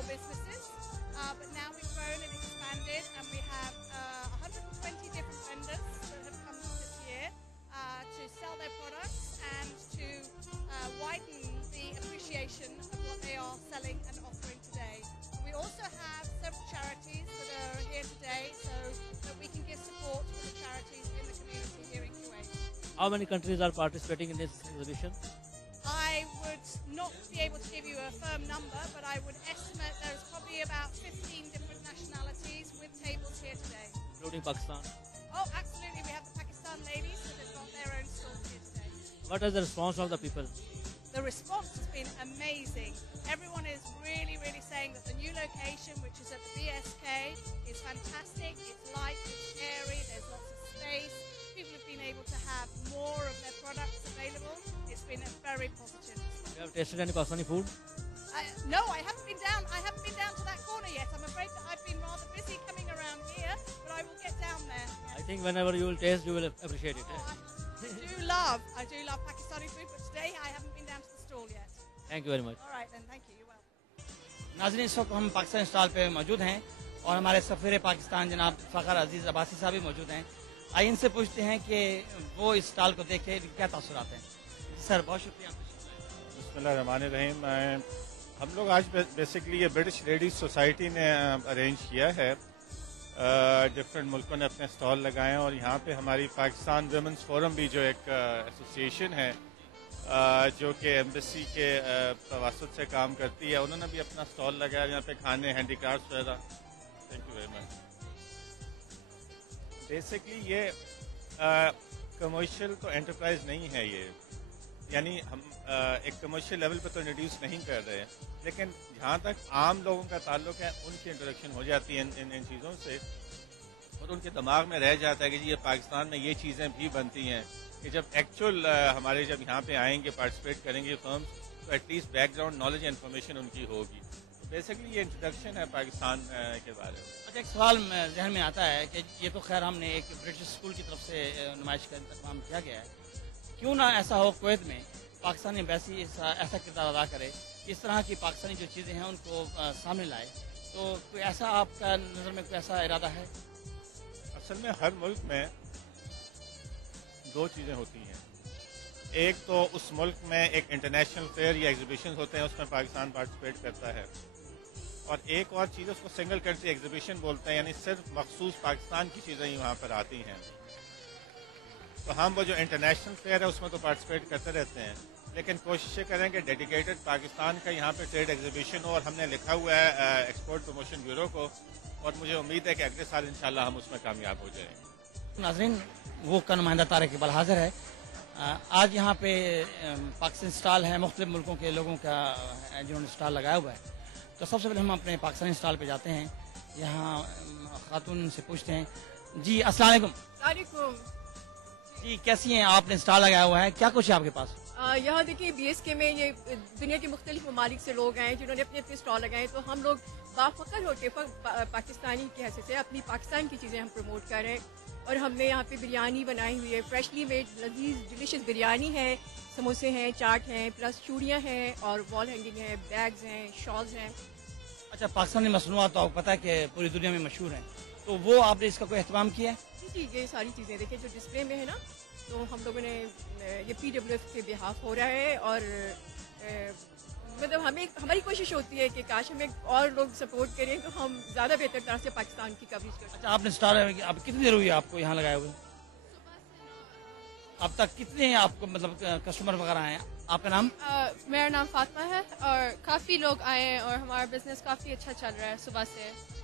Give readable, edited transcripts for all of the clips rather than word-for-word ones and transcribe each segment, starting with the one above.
small businesses, but now we've grown and expanded, and we have 120 different vendors that have come this year to sell their products and to widen the appreciation of what they are selling and offering today. We also have several charities that are here today so that we can give support to the charities in the community here in Kuwait. How many countries are participating in this exhibition? I would not be able to give you a firm number, but I would estimate there's probably about 15 different nationalities with tables here today. Including Pakistan. Oh, absolutely. We have the Pakistan ladies that have got their own stalls here today. What is the response of the people? The response has been amazing. Everyone is really, really saying that the new location, which is at the BSK, is fantastic. It's light, it's airy, there's lots of space. People have been able to have more of their products available. It's been very positive. You have tasted any Pakistani food? No, I haven't been down. I haven't been down to that corner yet. I'm afraid that I've been rather busy coming around here, but I will get down there. I think whenever you will taste, you will appreciate it. I do love Pakistani food, but today I haven't been down to the stall yet. Thank you very much. All right then, thank you. You're welcome. नाज़रीन, इस वक्त हम Pakistan stall पे मौजूद हैं और हमारे सफ़ीर पाकिस्तान जनाब फ़खर अजीज़ अब्बासी साहब भी मौजूद हैं। आइए इनसे पूछते हैं कि वो इस स्टॉल को देख के क्या तासुरात हैं। सर, बहुत शुक्रिया। बिस्मिल्लाहिर्रहमानिर्रहीम। हम लोग आज बेसिकली ये ब्रिटिश लेडीज सोसाइटी ने अरेंज किया है। डिफरेंट मुल्कों ने अपने स्टॉल लगाए हैं और यहाँ पे हमारी पाकिस्तान वुमेन्स फोरम भी जो एक एसोसिएशन है जो कि एम्बेसी के तवासुत से काम करती है, उन्होंने भी अपना स्टॉल लगाया यहाँ पे खाने, हैंडीक्राफ्ट वगैरह। Thank you very much. Basically ये कमर्शियल तो एंटरप्राइज नहीं है ये, यानी हम एक कमर्शियल लेवल पे तो इंट्रोड्यूस नहीं कर रहे हैं, लेकिन जहाँ तक आम लोगों का ताल्लुक है उनकी इंट्रोडक्शन हो जाती है इन चीज़ों से और उनके दिमाग में रह जाता है कि जी ये पाकिस्तान में ये चीज़ें भी बनती हैं कि जब एक्चुअल हमारे जब यहाँ पे आएंगे, पार्टिसिपेट करेंगे फर्म्स, तो एटलीस्ट बैकग्राउंड नॉलेज इन्फॉर्मेशन उनकी होगी। तो बेसिकली ये इंट्रोडक्शन है पाकिस्तान के बारे में। अच्छा, एक सवाल जहन में आता है कि ये तो खैर हमने एक ब्रिटिश स्कूल की तरफ से नुमाइश का इंतजाम किया गया है, क्यों ना ऐसा हो कुवैत में पाकिस्तानी एम्बेसी ऐसा किरदार अदा करे, इस तरह की पाकिस्तानी जो चीज़ें हैं उनको सामने लाए। तो कोई ऐसा आपका नज़र में कोई ऐसा इरादा है? असल में हर मुल्क में दो चीज़ें होती हैं। एक तो उस मुल्क में एक इंटरनेशनल फेयर या एग्जीबिशन होते हैं, उसमें पाकिस्तान पार्टिसिपेट करता है, और एक और चीज़ उसको सिंगल कंट्री एग्जीबिशन बोलते हैं, यानी सिर्फ मखसूस पाकिस्तान की चीज़ें ही वहाँ पर आती हैं। तो हम वो जो इंटरनेशनल फेयर है उसमें तो पार्टिसिपेट करते रहते हैं, लेकिन कोशिश करें कि डेडिकेटेड पाकिस्तान का यहाँ पे ट्रेड एग्जीबिशन हो, और हमने लिखा हुआ है एक्सपोर्ट प्रमोशन ब्यूरो को, और मुझे उम्मीद है कि अगले साल इंशाल्लाह हम उसमें कामयाब हो जाएंगे। नाज़रीन, वो का नुमाइंदा तारिक इकबाल हाजिर है। आज यहाँ पे पाकिस्तानी स्टॉल है, मुख्तलिफ मुल्कों के लोगों का जिन्होंने स्टॉल लगाया हुआ है। तो सबसे पहले हम अपने पाकिस्तानी स्टॉल पे जाते हैं, यहाँ खातून से पूछते हैं। जी अस्सलाम वालेकुम। जी कैसी हैं? आपने स्टॉल लगाया हुआ है, क्या कुछ है आपके पास? यहाँ देखिए BSK में ये दुनिया के मुख्तलिफ ममालिक से लोग आए जिन्होंने अपने अपने स्टॉल लगाए, तो हम लोग बाफखर होके पाकिस्तानी की हैसियत से अपनी पाकिस्तान की चीज़ें हम प्रमोट कर रहे हैं। और हमने यहाँ पे बिरयानी बनाई हुई है, फ्रेशली मेड लजीज डिलिशियस बिरयानी है, समोसे हैं, चाट हैं, प्लस चूड़ियाँ हैं और वॉल हैंगिंग है, बैग्स हैं, शॉल्स हैं। अच्छा, पाकिस्तानी मसनूआत तो आपको पता है कि पूरी दुनिया में मशहूर हैं, तो वो आपने इसका कोई एहतमाम किया है? जी, ये सारी चीज़ें देखिए जो डिस्प्ले में है ना, तो हम लोगों ने ये PWF के बिहाफ हो रहा है, और मतलब हमारी कोशिश होती है कि काश हमें और लोग सपोर्ट करें तो हम ज़्यादा बेहतर तरह से पाकिस्तान की कवरेज कर। अच्छा, आपने स्टार अब कितनी देर हुई है आपको यहाँ लगाए हुए? अब तक कितने आपको मतलब कस्टमर वगैरह हैं? आपका नाम? मेरा नाम फातिमा है, और काफ़ी लोग आए हैं और हमारा बिजनेस काफ़ी अच्छा चल रहा है सुबह से।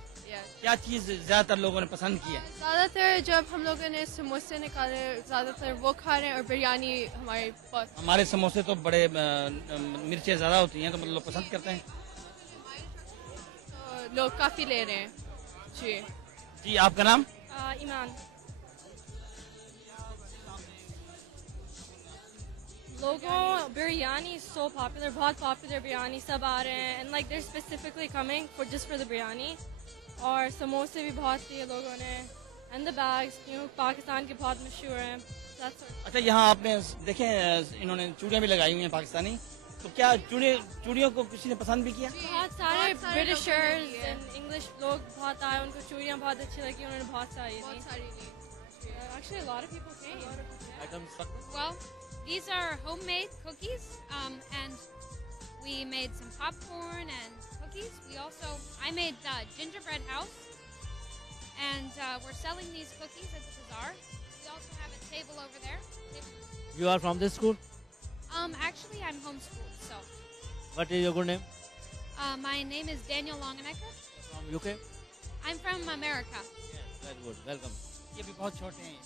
क्या चीज़ ज़्यादातर लोगों ने पसंद की है? ज़्यादातर जब हम लोगों ने समोसे निकाले, ज़्यादातर वो खा रहे हैं, और बिरयानी हमारे समोसे तो बड़े मिर्चें ज़्यादा होती हैं, तो मतलब लोग पसंद करते हैं, तो लोग काफ़ी ले रहे हैं। जी जी आपका नाम? ईमान। लोगों बिरयानी सो पॉपुलर, बहुत पॉपुलर बिरयानी, सब आ रहे हैं, and like there specifically coming for just for the biryani. और समोसे भी बहुत दिए लोगों ने, एंड द बैग्स पाकिस्तान के बहुत मशहूर हैं। अच्छा, यहाँ आपने देखें इन्होंने चूड़ियाँ भी लगाई हुई हैं पाकिस्तानी, तो क्या चूड़ियों को किसी ने पसंद भी किया? बहुत सारे ब्रिटिशर्स एंड इंग्लिश लोग बहुत आए, उनको चूड़ियाँ बहुत अच्छी लगी, उन्होंने बहुत सारी ली. Actually, a lot of people came. Items. Well, these are homemade cookies, and we made some popcorn and cookies. I made gingerbread house, and we're selling these cookies at the bazaar. We also have a table over there. You are from this school? Actually, I'm homeschooled, so What is your good name? my name is Daniel Longenecker. From UK? I'm from America. Yes, very good. Welcome. ये भी बहुत छोटे हैं.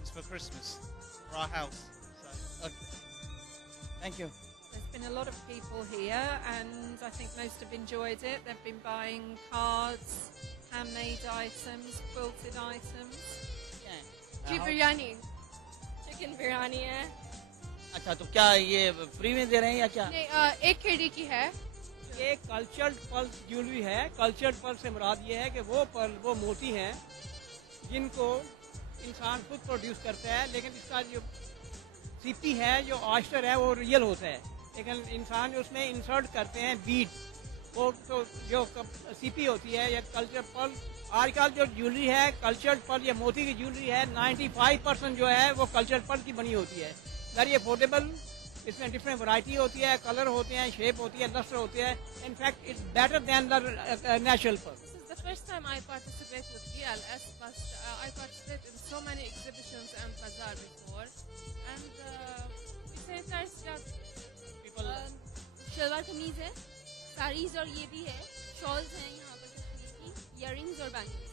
It's for Christmas for our house. So. Thank you. There's been a lot of people here, and I think most have enjoyed it. They've been buying cards, handmade items, quilted items. Ji biryani. Chicken biryani है. अच्छा, तो क्या ये free में दे रहे हैं या क्या? नहीं, 1 केडी की है. ये कल्चर्ड पर्ल ज्वेलरी है. कल्चर्ड पर्ल से मुराद ये है कि वो पर्ल, वो मोती हैं जिनको इंसान खुद प्रोड्यूस करता है, लेकिन इसका जो सीपी है, जो ऑयस्टर है, वो रियल होता है, लेकिन इंसान उसमें इंसर्ट करते हैं बीड. वो तो जो सीपी होती है या कल्चर पर्ल, आजकल जो ज्वेलरी है कल्चर्ड पर्ल या मोती की ज्वेलरी है, 95% जो है वो कल्चर्ड पर्ल की बनी होती है. Very affordable. इसमें डिफरेंट वैरायटी होती है, कलर होते हैं, शेप होती है, लस्टर होती है. In fact it's better than the natural pearl. This is the first time I participate with PLS, but I participated in so many exhibitions and bazaar before, and it's an interesting. Salwar kameez है, साड़ीज और ये भी है, shawls हैं यहाँ पर कश्मीर की, earrings और बैंगल्स.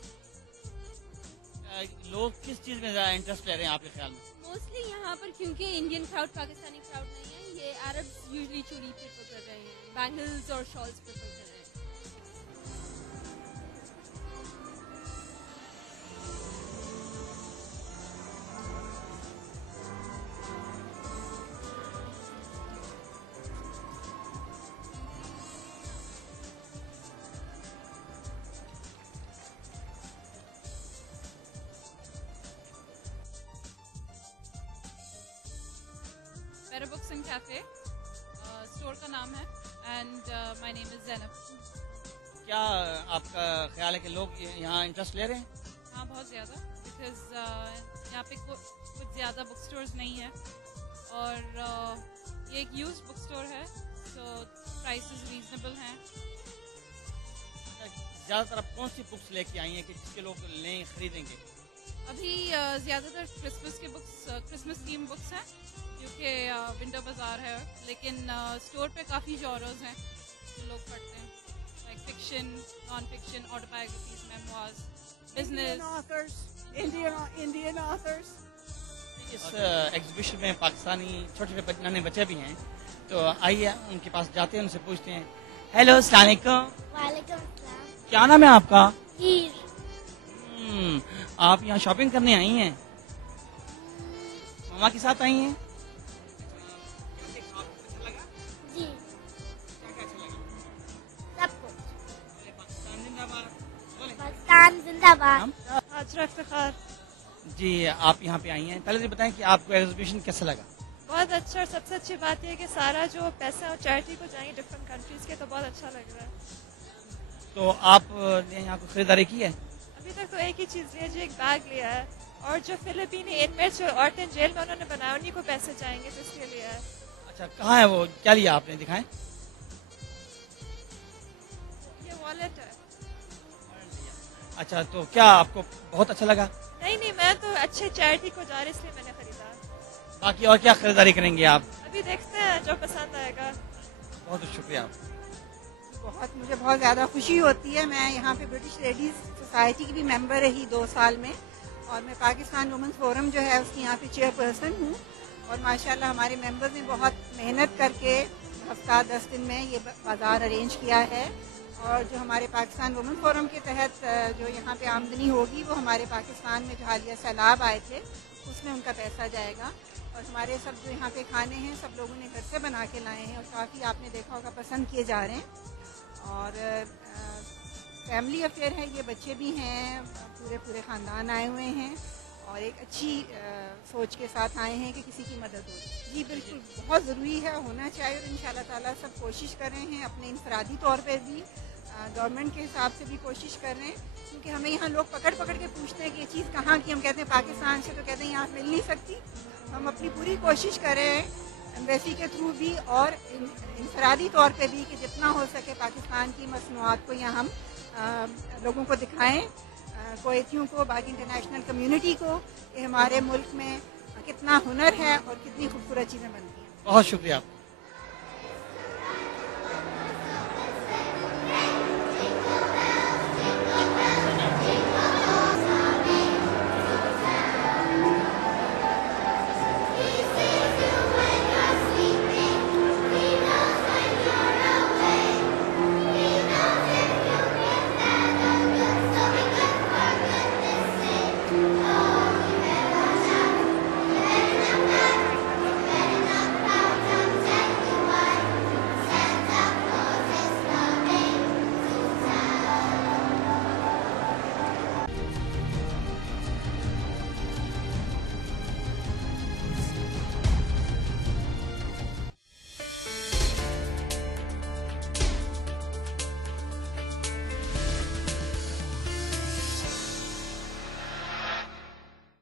लोग किस चीज में ज्यादा इंटरेस्ट ले रहे हैं आपके ख्याल में? मोस्टली यहाँ पर क्योंकि इंडियन क्राउड पाकिस्तानी क्राउड नहीं है, ये अरब्स यूजुअली चूड़ी प्रेफर कर रहे हैं, बैंगल्स और शॉल्स प्रेफर कर रहे हैं. Better Books and Cafe. Store का नाम है, and my name is Zainab. क्या आपका ख्याल है कि लोग यहाँ इंटरेस्ट ले रहे हैं? हाँ, बहुत ज़्यादा, बिकॉज यहाँ पे कुछ ज़्यादा बुक स्टोर्स नहीं है, और ये एक यूज बुक स्टोर है, सो प्राइसेस रीजनेबल हैं. ज़्यादातर आप कौन सी बुक्स लेके आई हैं कि जिसके लोग लें, खरीदेंगे? अभी ज़्यादातर क्रिसमस के बुक्स, क्रिसमस थीम बुक्स हैं, क्योंकि विंटर बाज़ार है, लेकिन स्टोर पे काफ़ी जॉनर्स हैं जो लोग पढ़ते हैं, like fiction, non fiction, autobiographies, memoirs, business, Indian authors. इस एग्जीबिशन में पाकिस्तानी छोटे छोटे नन्हे बच्चे भी हैं, तो आइए उनके पास जाते हैं, उनसे पूछते हैं. हेलो, अस्सलाम वालेकुम. वालेकुम अस्सलाम. क्या नाम है आपका? हीर. आप यहाँ शॉपिंग करने आई हैं? मामा के साथ आई हैं? जी. सब कुछ. पाकिस्तान जिंदाबाद. हाजरा इफ्तिखार. जी, आप यहाँ पे आई हैं, पहले तो बताएं कि आपको एग्जीबिशन कैसा लगा? बहुत अच्छा, और सबसे अच्छी बात यह कि सारा जो पैसा और चैरिटी को जाएंगे डिफरेंट कंट्रीज के, तो बहुत अच्छा लग रहा है. तो आपने यहाँ को खरीदारी की है? अभी तक तो एक ही चीज़ लिया, जो एक बैग लिया है, और जो फिलिपीनी इनमेट्स जो औरतें जेल में उन्होंने बनाया, उन्हीं को पैसे जाएंगे, तो इसलिए लिया है. अच्छा, कहाँ है वो? क्या लिया आपने, दिखाएं. ये वॉलेट है. अच्छा, तो क्या आपको बहुत अच्छा लगा? नहीं, मैं तो अच्छे चैरिटी को जा रही, इसलिए मैंने खरीदा. बाकी और क्या खरीदारी करेंगे आप? अभी देखते हैं जो पसंद आएगा. बहुत बहुत शुक्रिया. मुझे बहुत ज़्यादा खुशी होती है. मैं यहाँ पे ब्रिटिश लेडीज़ सोसाइटी की भी मेंबर रही 2 साल में, और मैं पाकिस्तान वुमेंस फोरम जो है उसकी यहाँ पे चेयरपर्सन हूँ, और माशाल्लाह हमारे मेंबर्स ने बहुत मेहनत करके हफ्ता 10 दिन में ये बाज़ार अरेंज किया है, और जो हमारे पाकिस्तान वुमेंस फोरम के तहत जो यहाँ पे आमदनी होगी वो हमारे पाकिस्तान में जो हालिया सैलाब आए थे उसमें उनका पैसा जाएगा, और हमारे सब जो यहाँ पे खाने हैं सब लोगों ने घर से बना के लाए हैं, और काफ़ी आपने देखा होगा पसंद किए जा रहे हैं. और फैमिली अफेयर है, ये बच्चे भी हैं, पूरे ख़ानदान आए हुए हैं, और एक अच्छी सोच के साथ आए हैं कि किसी की मदद हो। जी बिल्कुल, बहुत ज़रूरी है, होना चाहिए, और इंशाल्लाह ताला सब कोशिश कर रहे हैं, अपने इंफरादी तौर पर भी, गवर्नमेंट के हिसाब से भी कोशिश कर रहे हैं, क्योंकि हमें यहाँ लोग पकड़ पकड़ के पूछते हैं कि ये चीज़ कहाँ की, हम कहते हैं पाकिस्तान से, तो कहते हैं यहाँ मिल नहीं सकती। हम अपनी पूरी कोशिश कर रहे हैं एम्बेसी के थ्रू भी और इंफरादी तौर पे भी कि जितना हो सके पाकिस्तान की मसनूआत को यहाँ हम लोगों को दिखाएं, कोएतियों को, बाकी इंटरनेशनल कम्युनिटी को, कि हमारे मुल्क में कितना हुनर है और कितनी खूबसूरत चीज़ें बनती हैं। बहुत शुक्रिया।